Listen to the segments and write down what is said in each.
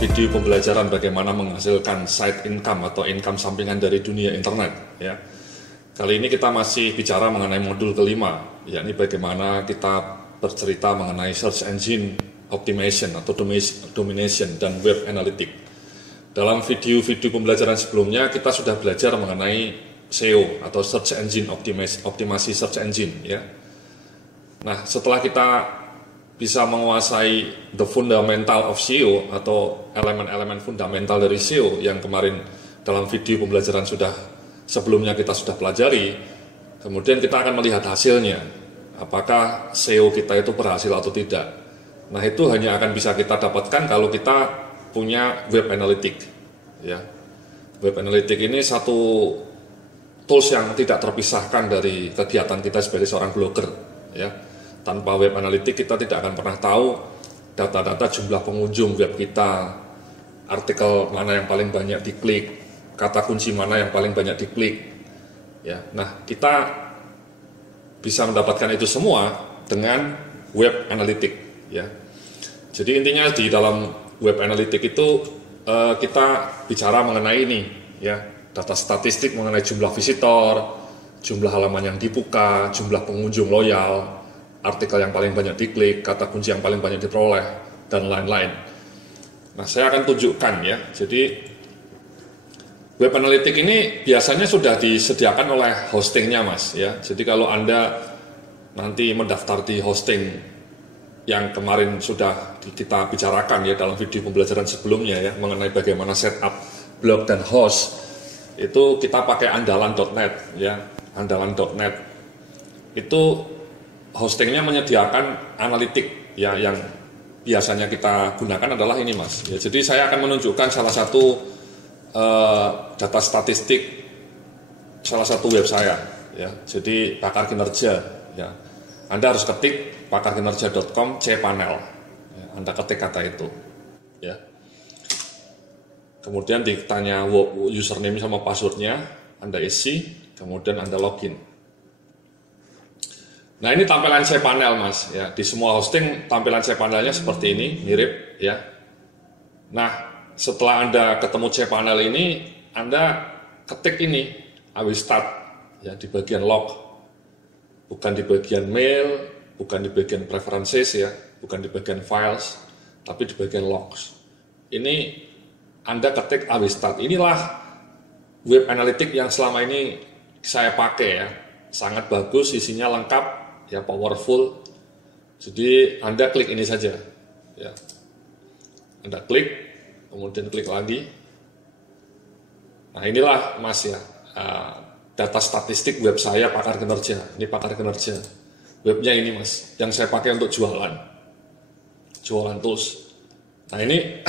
video pembelajaran bagaimana menghasilkan side income atau income sampingan dari dunia internet ya. Kali ini kita masih bicara mengenai modul kelima, yakni bagaimana kita bercerita mengenai search engine optimization atau domination dan web analytics. Dalam video-video pembelajaran sebelumnya kita sudah belajar mengenai SEO atau search engine optimasi search engine ya. Nah, setelah kita bisa menguasai the fundamental of SEO atau elemen-elemen fundamental dari SEO yang kemarin dalam video pembelajaran sebelumnya kita sudah pelajari, kemudian kita akan melihat hasilnya, apakah SEO kita itu berhasil atau tidak. Nah, itu hanya akan bisa kita dapatkan kalau kita punya web analytics ya. Web analytics ini satu tools yang tidak terpisahkan dari kegiatan kita sebagai seorang blogger ya. Tanpa web analytics kita tidak akan pernah tahu data-data jumlah pengunjung web kita, artikel mana yang paling banyak diklik, kata kunci mana yang paling banyak diklik. Ya, nah kita bisa mendapatkan itu semua dengan web analytics. Ya, jadi intinya di dalam web analytics itu kita bicara mengenai ini, ya, data statistik mengenai jumlah visitor, jumlah halaman yang dibuka, jumlah pengunjung loyal, artikel yang paling banyak diklik, kata kunci yang paling banyak diperoleh, dan lain-lain. Nah, saya akan tunjukkan ya. Jadi, web analytics ini biasanya sudah disediakan oleh hostingnya, Mas. Ya. Jadi kalau Anda nanti mendaftar di hosting yang kemarin sudah kita bicarakan ya dalam video pembelajaran sebelumnya ya mengenai bagaimana setup blog dan host, itu kita pakai andalan.net ya. Andalan.net itu hostingnya menyediakan analitik ya, yang biasanya kita gunakan adalah ini, Mas ya. Jadi saya akan menunjukkan salah satu data statistik salah satu web saya ya. Jadi pakar kinerja ya. Anda harus ketik pakarkinerja.com cpanel ya, Anda ketik kata itu ya. Kemudian ditanya username sama passwordnya, Anda isi, kemudian Anda login. Nah, ini tampilan cPanel, Mas ya. Di semua hosting tampilan cPanelnya seperti ini, mirip ya. Nah, setelah Anda ketemu cPanel ini, Anda ketik ini awistart ya di bagian log. Bukan di bagian mail, bukan di bagian preferences ya, bukan di bagian files, tapi di bagian logs. Ini Anda ketik awistart. Inilah web analytics yang selama ini saya pakai ya. Sangat bagus, isinya lengkap ya, powerful. Jadi Anda klik ini saja ya. Anda klik, kemudian klik lagi. Nah, inilah, Mas ya, data statistik web saya pakar kinerja. Ini pakar kinerja. Webnya ini, Mas, yang saya pakai untuk jualan tools. Nah, ini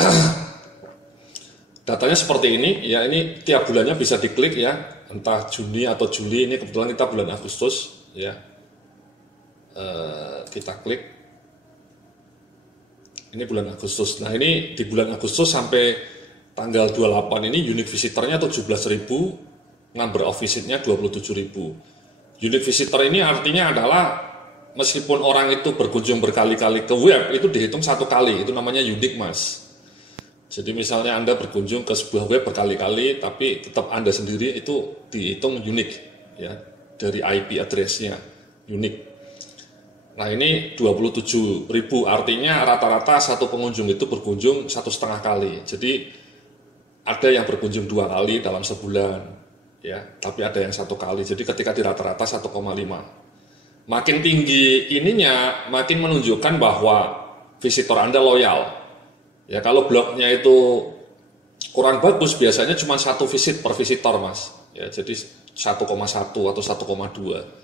datanya seperti ini ya. Ini tiap bulannya bisa diklik ya, entah Juni atau Juli. Ini kebetulan kita bulan Agustus ya. Kita klik, ini bulan Agustus. Nah, ini di bulan Agustus sampai tanggal 28 ini unique visitornya 17.000, number of visitnya 27.000. Unique visitor ini artinya adalah meskipun orang itu berkunjung berkali-kali ke web, itu dihitung satu kali, itu namanya unique, Mas. Jadi misalnya Anda berkunjung ke sebuah web berkali-kali, tapi tetap Anda sendiri itu dihitung unique ya, dari IP address-nya unique. Nah, ini 27.000, artinya rata-rata satu pengunjung itu berkunjung 1,5 kali. Jadi ada yang berkunjung 2 kali dalam sebulan ya, tapi ada yang 1 kali. Jadi ketika di rata-rata 1,5. Makin tinggi ininya, makin menunjukkan bahwa visitor Anda loyal. Ya, kalau blognya itu kurang bagus, biasanya cuma 1 visit per visitor, Mas. Ya, jadi 1,1 atau 1,2.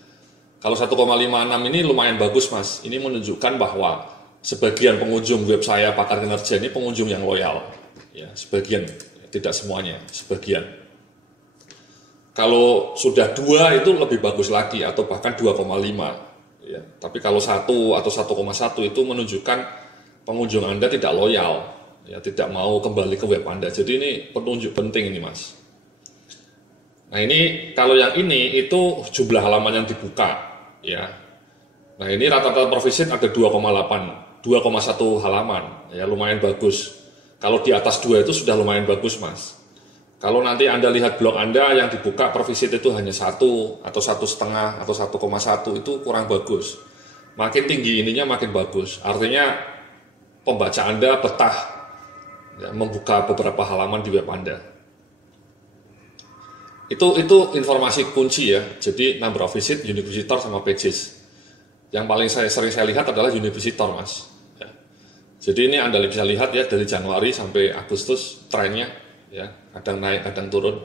Kalau 1,56 ini lumayan bagus, Mas. Ini menunjukkan bahwa sebagian pengunjung web saya pakar kinerja ini pengunjung yang loyal. Ya, sebagian, tidak semuanya, sebagian. Kalau sudah 2 itu lebih bagus lagi, atau bahkan 2,5. Ya, tapi kalau 1 atau 1,1 itu menunjukkan pengunjung Anda tidak loyal, ya, tidak mau kembali ke web Anda. Jadi ini penunjuk penting ini, Mas. Nah, ini kalau yang ini itu jumlah halaman yang dibuka ya. Nah, ini rata-rata per visit ada 2,1 halaman ya, lumayan bagus. Kalau di atas 2 itu sudah lumayan bagus, Mas. Kalau nanti Anda lihat blog Anda yang dibuka per visit itu hanya 1 atau 1,5 atau 1,1, itu kurang bagus. Makin tinggi ininya makin bagus. Artinya pembaca Anda betah ya, membuka beberapa halaman di web Anda. Itu informasi kunci ya. Jadi number of visit, unique visitor, sama pages. Yang paling sering saya lihat adalah unique visitor, Mas. Ya. Jadi ini Anda bisa lihat ya dari Januari sampai Agustus trennya ya, kadang naik, kadang turun.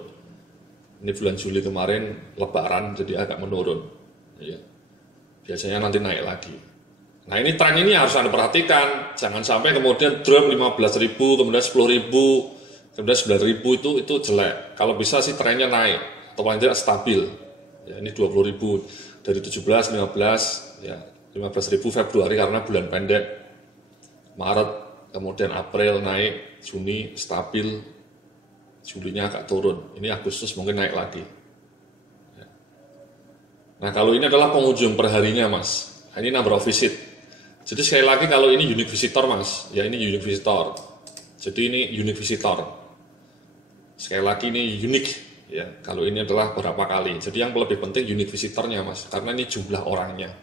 Ini bulan Juli kemarin Lebaran jadi agak menurun. Ya. Biasanya nanti naik lagi. Nah ini tren ini harus Anda perhatikan. Jangan sampai kemudian drop 15.000, kemudian 10.000, kemudian 9.000 itu jelek. Kalau bisa sih trennya naik atau paling tidak stabil. Ya, ini 20.000 dari 17, 15, ya 15.000 Februari karena bulan pendek. Maret, kemudian April naik, Juni stabil, Julinya agak turun. Ini Agustus mungkin naik lagi. Ya. Nah kalau ini adalah pengunjung perharinya, Mas. Ini number of visit. Jadi sekali lagi kalau ini unique visitor, Mas, ya ini unique visitor. Jadi ini unique visitor. Sekali lagi ini unik ya. Kalau ini adalah berapa kali. Jadi yang lebih penting unique visitornya, Mas, karena ini jumlah orangnya.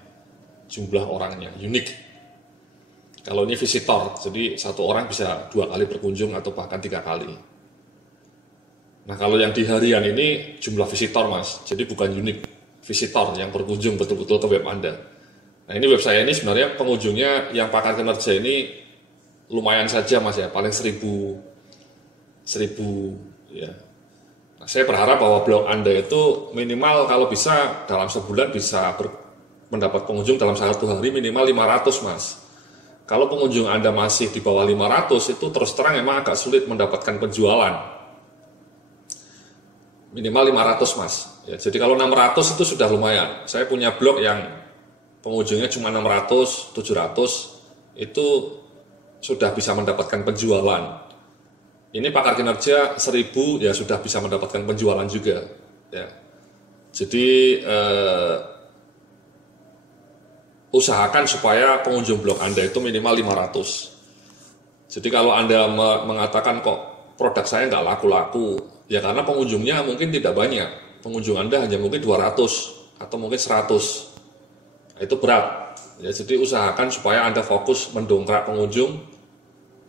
Jumlah orangnya unik. Kalau ini visitor, jadi satu orang bisa 2 kali berkunjung atau bahkan 3 kali. Nah kalau yang di harian ini jumlah visitor, Mas. Jadi bukan unique visitor yang berkunjung betul-betul ke web Anda. Nah ini web saya ini sebenarnya pengunjungnya yang pakar kinerja ini lumayan saja, Mas ya, paling 1.000 ya. Nah, saya berharap bahwa blog Anda itu minimal kalau bisa dalam sebulan bisa mendapat pengunjung dalam 1 hari minimal 500, Mas. Kalau pengunjung Anda masih di bawah 500 itu terus terang memang agak sulit mendapatkan penjualan. Minimal 500, Mas. Ya, jadi kalau 600 itu sudah lumayan. Saya punya blog yang pengunjungnya cuma 600, 700, itu sudah bisa mendapatkan penjualan. Ini pakar kinerja 1.000 ya sudah bisa mendapatkan penjualan juga. Ya. Jadi usahakan supaya pengunjung blog Anda itu minimal 500. Jadi kalau Anda mengatakan kok produk saya nggak laku-laku, ya karena pengunjungnya mungkin tidak banyak. Pengunjung Anda hanya mungkin 200 atau mungkin 100. Itu berat ya, jadi usahakan supaya Anda fokus mendongkrak pengunjung.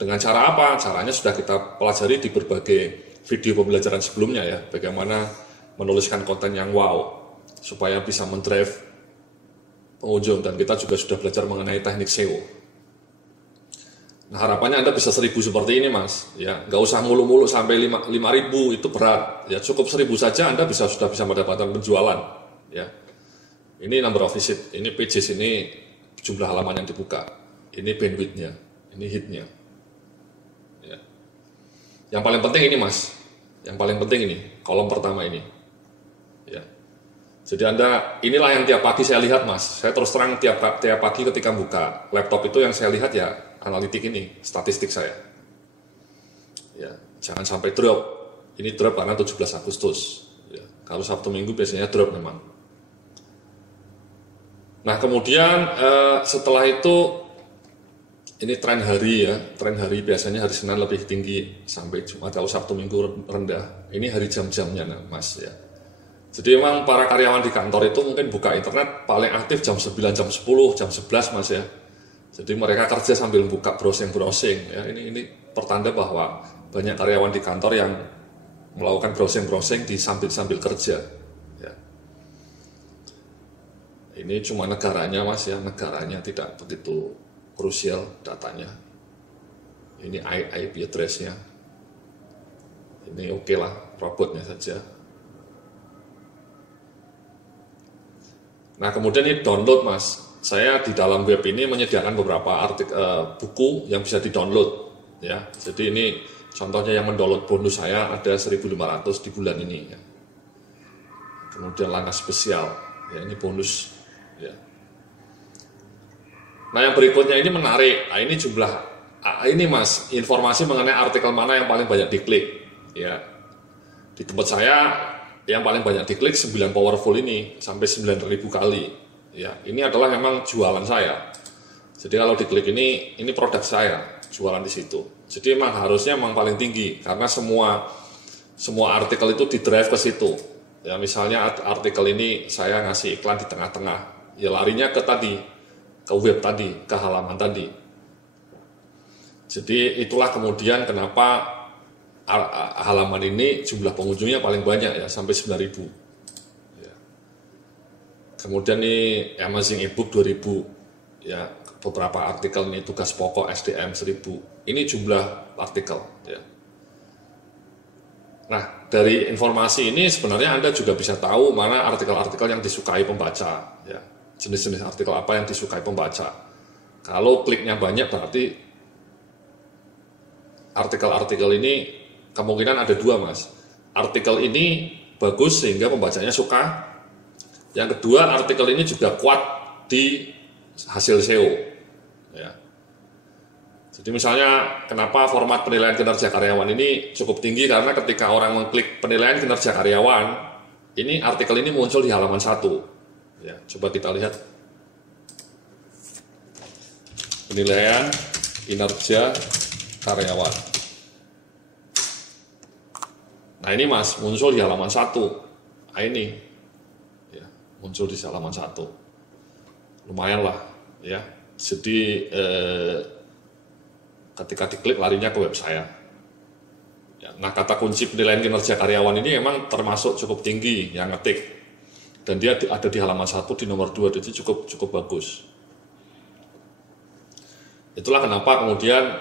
Dengan cara apa? Caranya sudah kita pelajari di berbagai video pembelajaran sebelumnya ya, bagaimana menuliskan konten yang wow supaya bisa mendrive pengunjung, dan kita juga sudah belajar mengenai teknik SEO. Nah harapannya Anda bisa 1.000 seperti ini, Mas ya, nggak usah mulu-mulu sampai 5.000, itu berat ya, cukup 1.000 saja Anda sudah bisa mendapatkan penjualan ya. Ini number of visit, ini pages, ini jumlah halaman yang dibuka, ini bandwidth-nya, ini hit-nya. Ya. Yang paling penting ini, Mas, yang paling penting ini, kolom pertama ini. Ya. Jadi inilah yang tiap pagi saya lihat, Mas. Saya terus terang tiap pagi ketika buka laptop itu yang saya lihat ya analitik ini, statistik saya. Ya, jangan sampai drop. Ini drop karena 17 Agustus. Ya. Kalau Sabtu Minggu biasanya drop memang. Nah kemudian setelah itu ini tren hari ya, tren hari biasanya hari Senin lebih tinggi sampai Jumat, kalau Sabtu Minggu rendah. Ini hari jam-jamnya, Mas ya. Jadi memang para karyawan di kantor itu mungkin buka internet paling aktif jam 9, jam 10, jam 11, Mas ya. Jadi mereka kerja sambil buka browsing ya. Ini pertanda bahwa banyak karyawan di kantor yang melakukan browsing di sambil kerja. Ini cuma negaranya, Mas ya, negaranya tidak begitu krusial datanya. Ini IP address-nya. Ini oke lah, robotnya saja. Nah kemudian ini download, Mas. Saya di dalam web ini menyediakan beberapa buku yang bisa di-download ya. Jadi ini contohnya yang mendownload bonus saya ada 1.500 di bulan ini ya. Kemudian langkah spesial ya, ini bonus ya. Nah yang berikutnya ini menarik. Nah, ini jumlah ini, Mas, informasi mengenai artikel mana yang paling banyak diklik ya. Di tempat saya yang paling banyak diklik 9 powerful ini sampai 9.000 kali ya. Ini adalah memang jualan saya. Jadi kalau diklik ini produk saya, jualan di situ Jadi memang harusnya memang paling tinggi karena semua artikel itu di drive ke situ. Ya misalnya artikel ini saya ngasih iklan di tengah-tengah, ya larinya ke tadi, ke web tadi, ke halaman tadi. Jadi itulah kemudian kenapa halaman ini jumlah pengunjungnya paling banyak ya, sampai 9.000. Ya. Kemudian ini Amazing ebook 2.000, ya beberapa artikel ini tugas pokok SDM 1.000. Ini jumlah artikel. Ya. Nah dari informasi ini sebenarnya Anda juga bisa tahu mana artikel-artikel yang disukai pembaca, ya jenis-jenis artikel apa yang disukai pembaca. Kalau kliknya banyak berarti artikel-artikel ini kemungkinan ada dua, Mas. Artikel ini bagus sehingga pembacanya suka. Yang kedua, artikel ini juga kuat di hasil SEO. Ya. Jadi misalnya kenapa format penilaian kinerja karyawan ini cukup tinggi, karena ketika orang mengklik penilaian kinerja karyawan, ini artikel ini muncul di halaman 1. Ya, coba kita lihat. Penilaian kinerja karyawan. Nah ini Mas, muncul di halaman 1. Nah ini ya, muncul di halaman 1. Lumayan lah ya. Jadi ketika diklik larinya ke web saya. Ya, nah kata kunci penilaian kinerja karyawan ini memang termasuk cukup tinggi yang ngetik. Dan dia ada di halaman 1 di nomor 2, jadi cukup bagus. Itulah kenapa kemudian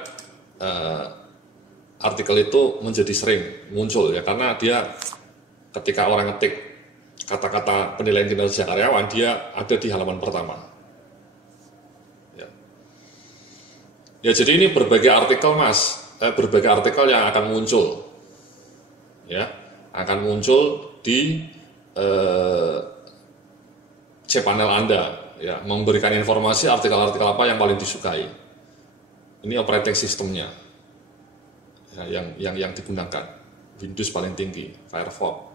artikel itu menjadi sering muncul ya, karena dia ketika orang ngetik kata-kata penilaian kinerja karyawan, dia ada di halaman pertama. Ya jadi ini berbagai artikel Mas, berbagai artikel yang akan muncul, ya akan muncul di cPanel Anda, ya memberikan informasi artikel-artikel apa yang paling disukai. Ini operating sistemnya, ya, yang digunakan, Windows paling tinggi, Firefox.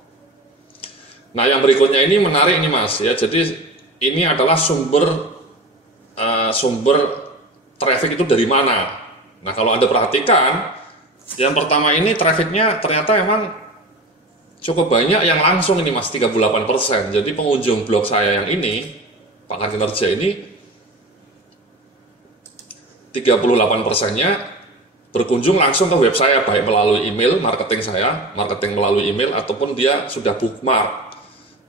Nah yang berikutnya ini menarik nih Mas, ya jadi ini adalah sumber traffic itu dari mana. Nah kalau Anda perhatikan, yang pertama ini trafficnya ternyata emang cukup banyak yang langsung ini Mas, 38%. Jadi pengunjung blog saya yang ini, pakar kinerja ini, 38%-nya berkunjung langsung ke web saya, baik melalui email marketing saya, marketing melalui email, ataupun dia sudah bookmark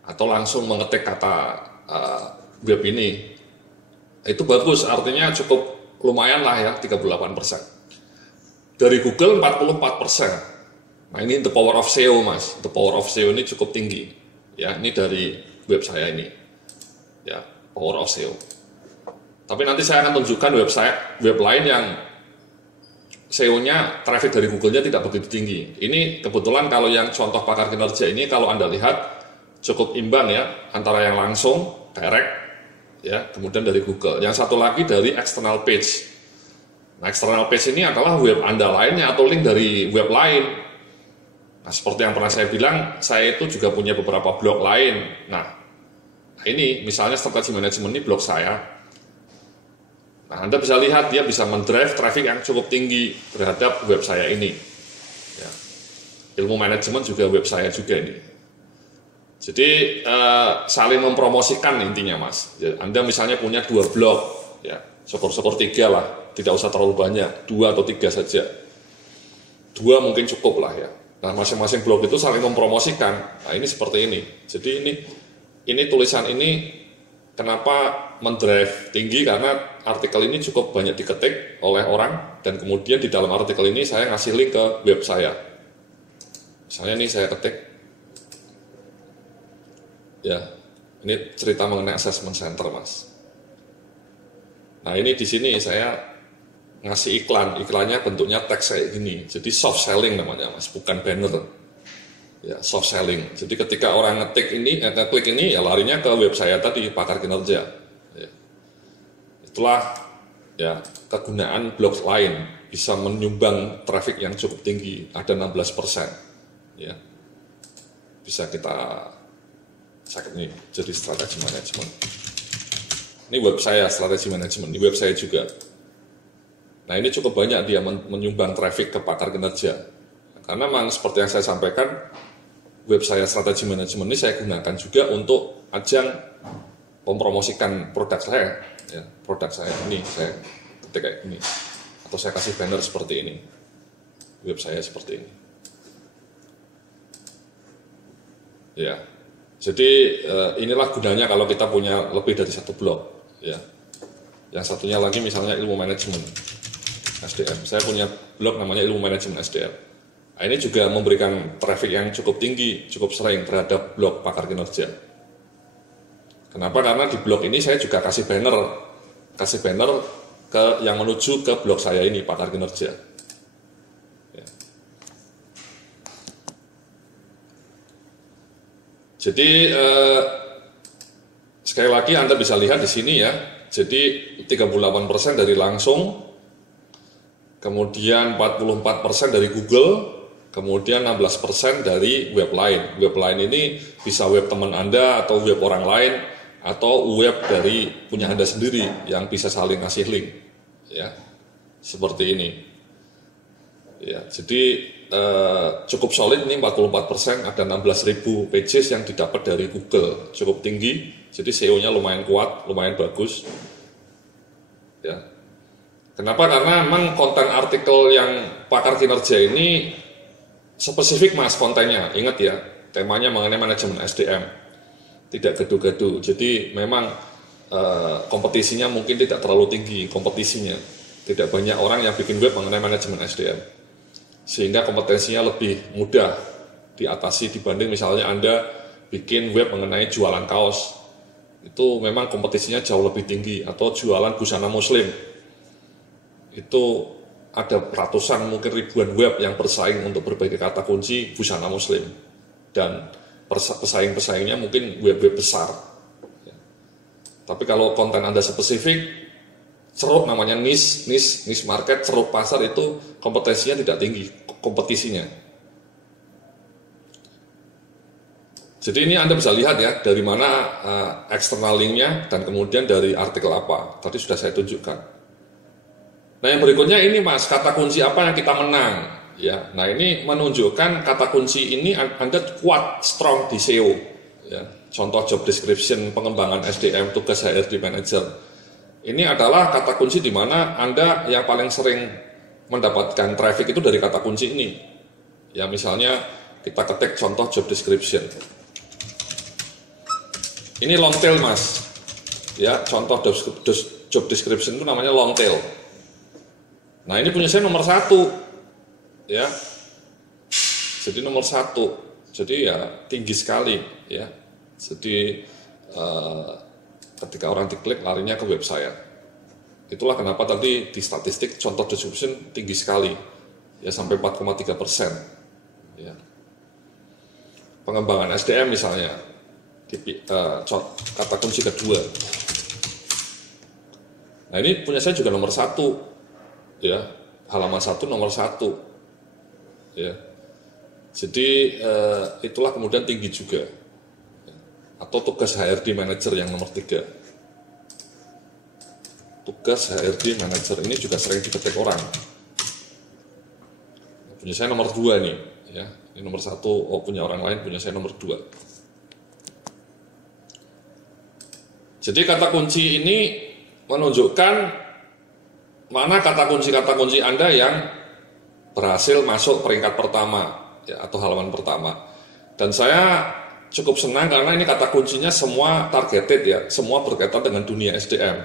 atau langsung mengetik kata web ini. Itu bagus, artinya cukup lumayan lah ya, 38%. Dari Google 44%. Nah ini the power of SEO Mas, the power of SEO ini cukup tinggi. Ya, ini dari web saya ini. Ya, power of SEO. Tapi nanti saya akan tunjukkan web lain yang SEO-nya, traffic dari Google-nya tidak begitu tinggi. Ini kebetulan kalau yang contoh pakar kinerja ini, kalau Anda lihat cukup imbang ya, antara yang langsung, direct, ya, kemudian dari Google. Yang satu lagi dari external page. Nah, external page ini adalah web Anda lainnya atau link dari web lain. Nah, seperti yang pernah saya bilang, saya itu juga punya beberapa blog lain. Nah ini misalnya strategi manajemen ini blog saya. Nah, Anda bisa lihat dia bisa mendrive traffic yang cukup tinggi terhadap web saya ini. Ya. Ilmu manajemen juga web saya juga ini. Jadi saling mempromosikan intinya Mas. Ya, Anda misalnya punya 2 blog, ya syukur-syukur 3 lah, tidak usah terlalu banyak, 2 atau 3 saja. 2 mungkin cukup lah ya. Nah masing-masing blog itu saling mempromosikan. Nah ini seperti ini. Jadi ini tulisan ini kenapa mendrive tinggi, karena artikel ini cukup banyak diketik oleh orang, dan kemudian di dalam artikel ini saya ngasih link ke web saya. Misalnya ini saya ketik, ya ini cerita mengenai assessment center Mas. Nah ini di sini saya ngasih iklannya bentuknya teks kayak gini, jadi soft selling namanya Mas, bukan banner. Ya, soft selling. Jadi ketika orang ngetik ini, klik ini, ya larinya ke web saya tadi, pakar kinerja. Ya. Itulah ya kegunaan blog lain, bisa menyumbang traffic yang cukup tinggi, ada 16%. Ya. Bisa kita cek ini, jadi strategi manajemen. Ini web saya, strategi manajemen, ini web saya juga. Nah ini cukup banyak dia menyumbang traffic ke pakar kinerja. Karena memang seperti yang saya sampaikan, web saya strategi manajemen ini saya gunakan juga untuk ajang mempromosikan produk saya. Ya, produk saya ini saya ketik kayak gini, atau saya kasih banner seperti ini, web saya seperti ini. Ya, jadi inilah gunanya kalau kita punya lebih dari satu blog. Ya, yang satunya lagi misalnya ilmu manajemen SDM. Saya punya blog namanya ilmu manajemen SDM. Nah, ini juga memberikan traffic yang cukup tinggi, cukup sering terhadap blog pakar kinerja. Kenapa? Karena di blog ini saya juga kasih banner ke yang menuju ke blog saya ini, pakar kinerja. Ya. Jadi sekali lagi Anda bisa lihat di sini ya. Jadi 38% dari langsung, kemudian 44% dari Google, kemudian 16% dari web lain. Web lain ini bisa web teman Anda atau web orang lain, atau web dari punya Anda sendiri yang bisa saling ngasih link, ya, seperti ini. Ya, jadi cukup solid ini 44%, ada 16.000 pages yang didapat dari Google, cukup tinggi. Jadi SEO-nya lumayan kuat, lumayan bagus. Ya. Kenapa? Karena memang konten artikel yang pakar kinerja ini spesifik mas kontennya. Ingat ya, temanya mengenai manajemen SDM. Tidak gaduh-gaduh. Jadi memang kompetisinya mungkin tidak terlalu tinggi kompetisinya. Tidak banyak orang yang bikin web mengenai manajemen SDM. Sehingga kompetensinya lebih mudah diatasi dibanding misalnya Anda bikin web mengenai jualan kaos. Itu memang kompetisinya jauh lebih tinggi. Atau jualan busana muslim. Itu ada ratusan mungkin ribuan web yang bersaing untuk berbagai kata kunci busana muslim. Dan pesaing-pesaingnya mungkin web-web besar. Tapi kalau konten Anda spesifik, ceruk namanya niche market, ceruk pasar itu kompetensinya tidak tinggi, kompetisinya. Jadi ini Anda bisa lihat ya, dari mana external linknya dan kemudian dari artikel apa. Tadi sudah saya tunjukkan. Nah yang berikutnya ini mas, kata kunci apa yang kita menang. Ya, nah ini menunjukkan kata kunci ini Anda kuat, strong di SEO. Ya, contoh job description, pengembangan SDM, tugas HRD manager. Ini adalah kata kunci di mana Anda yang paling sering mendapatkan traffic itu dari kata kunci ini. Ya, misalnya kita ketik contoh job description. Ini long tail mas. Ya, contoh job description itu namanya long tail. Nah ini punya saya nomor 1. Ya, jadi nomor 1. Jadi ya tinggi sekali. Ya, jadi ketika orang diklik larinya ke web saya. Itulah kenapa tadi di statistik contoh description tinggi sekali. Ya sampai 4,3%. Ya. Pengembangan SDM misalnya. Kata kunci kedua. Nah ini punya saya juga nomor 1. Ya, halaman 1 nomor 1. Ya. Jadi itulah kemudian tinggi juga. Atau tugas HRD manager yang nomor 3. Tugas HRD manager ini juga sering diketik orang. Punya saya nomor 2 nih, ya. Ini nomor 1, punya orang lain, punya saya nomor 2. Jadi kata kunci ini menunjukkan mana kata kunci Anda yang berhasil masuk peringkat pertama, ya, atau halaman pertama. Dan saya cukup senang karena ini kata kuncinya semua targeted ya, semua berkaitan dengan dunia SDM.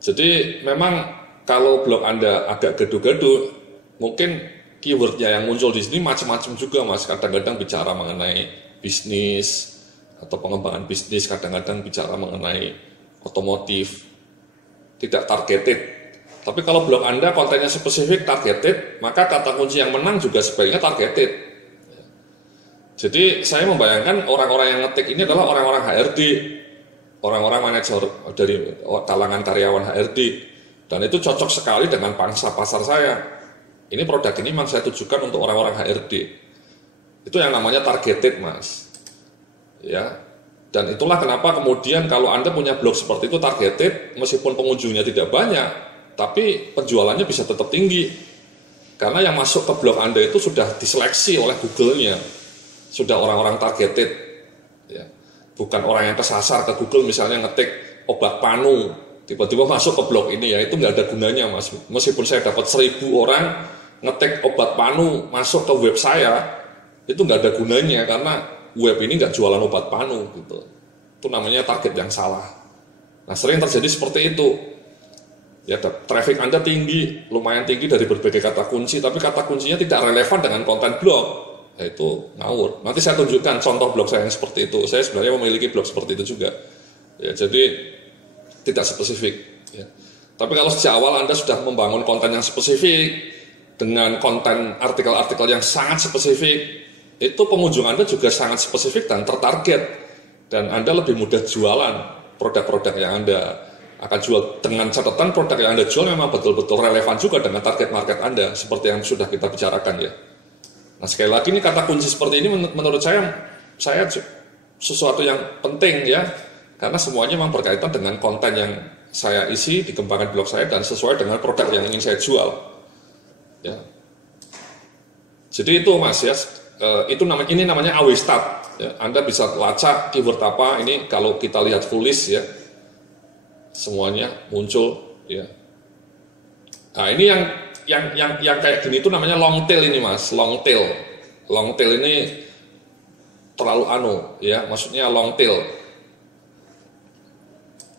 Jadi memang kalau blog Anda agak gaduh-gaduh, mungkin keywordnya yang muncul di sini macam-macam juga mas. Kadang-kadang bicara mengenai bisnis atau pengembangan bisnis, kadang-kadang bicara mengenai otomotif, tidak targeted. Tapi kalau blog Anda kontennya spesifik targeted, maka kata kunci yang menang juga sebaiknya targeted. Jadi saya membayangkan orang-orang yang ngetik ini adalah orang-orang HRD, orang-orang manajer dari kalangan karyawan HRD, dan itu cocok sekali dengan pangsa pasar saya. Ini produk ini memang saya tujukan untuk orang-orang HRD. Itu yang namanya targeted mas. Ya, dan itulah kenapa kemudian kalau Anda punya blog seperti itu targeted, meskipun pengunjungnya tidak banyak, tapi penjualannya bisa tetap tinggi. Karena yang masuk ke blog Anda itu sudah diseleksi oleh Google-nya, sudah orang-orang targeted, ya. Bukan orang yang kesasar ke Google misalnya ngetik obat panu, tiba-tiba masuk ke blog ini, ya itu nggak ada gunanya Mas. Meskipun saya dapat 1000 orang ngetik obat panu masuk ke web saya, itu nggak ada gunanya karena web ini nggak jualan obat panu gitu. Itu namanya target yang salah. Nah, sering terjadi seperti itu. Ya, traffic Anda tinggi, lumayan tinggi dari berbagai kata kunci, tapi kata kuncinya tidak relevan dengan konten blog. Ya, itu ngawur. Nanti saya tunjukkan contoh blog saya yang seperti itu. Saya sebenarnya memiliki blog seperti itu juga. Ya, jadi tidak spesifik. Ya. Tapi kalau sejak awal Anda sudah membangun konten yang spesifik dengan konten artikel-artikel yang sangat spesifik, itu pengunjung Anda juga sangat spesifik dan tertarget, dan Anda lebih mudah jualan produk-produk yang Anda akan jual, dengan catatan produk yang Anda jual memang betul-betul relevan juga dengan target market Anda, seperti yang sudah kita bicarakan ya. Nah, sekali lagi ini kata kunci seperti ini menurut saya sesuatu yang penting ya, karena semuanya memang berkaitan dengan konten yang saya isi di kembangan blog saya dan sesuai dengan produk yang ingin saya jual. Ya. Jadi itu Mas ya, ini namanya AW Start. Ya. Anda bisa lacak keyword apa ini, kalau kita lihat full list ya, semuanya muncul ya. Nah, ini yang kayak gini itu namanya long tail ini Mas, long tail. Long tail ini terlalu ya, maksudnya long tail.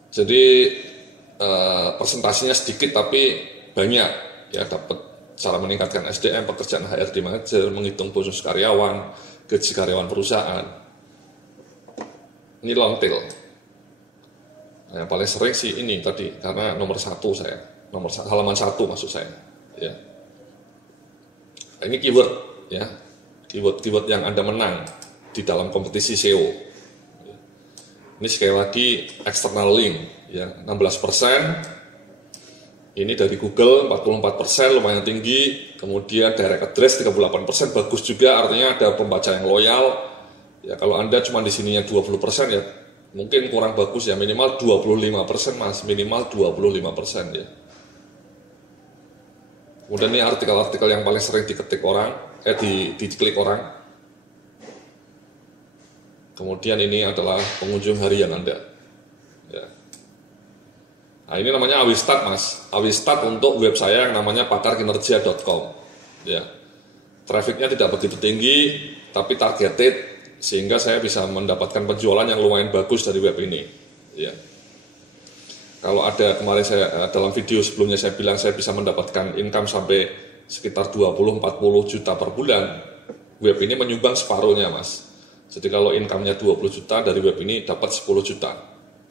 Jadi presentasinya sedikit tapi banyak ya, dapat cara meningkatkan SDM, pekerjaan HRD manager, menghitung bonus karyawan, gaji karyawan perusahaan. Ini long tail. Nah, yang paling sering sih ini tadi, karena nomor 1 saya, halaman 1 maksud saya. Ya. Nah, ini keyword ya, keyword yang Anda menang di dalam kompetisi SEO. Ini sekali lagi external link ya, 16%. Ini dari Google 44%, lumayan tinggi. Kemudian direct address 38%, bagus juga, artinya ada pembaca yang loyal. Ya, kalau Anda cuma di sininya 20% ya mungkin kurang bagus ya, minimal 25% Mas, minimal 25% ya. Kemudian ini artikel-artikel yang paling sering diketik orang, diklik orang. Kemudian ini adalah pengunjung harian Anda. Ya. Nah, ini namanya AW Start Mas, AW Start untuk web saya yang namanya pakarkinerja.com. Ya. Trafficnya tidak begitu tinggi, tapi targeted, sehingga saya bisa mendapatkan penjualan yang lumayan bagus dari web ini. Ya. Kalau ada kemarin saya dalam video sebelumnya saya bilang saya bisa mendapatkan income sampai sekitar 20-40 juta per bulan, web ini menyumbang separuhnya Mas. Jadi kalau income-nya 20 juta dari web ini dapat 10 juta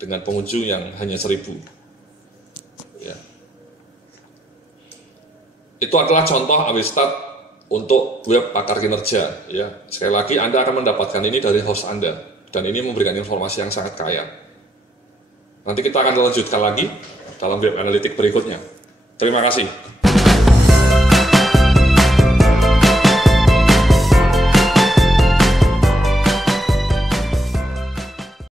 dengan pengunjung yang hanya 1000. Ya. Itu adalah contoh AW Start untuk web pakar kinerja ya. Sekali lagi Anda akan mendapatkan ini dari host Anda, dan ini memberikan informasi yang sangat kaya. Nanti kita akan lanjutkan lagi dalam web analitik berikutnya. Terima kasih.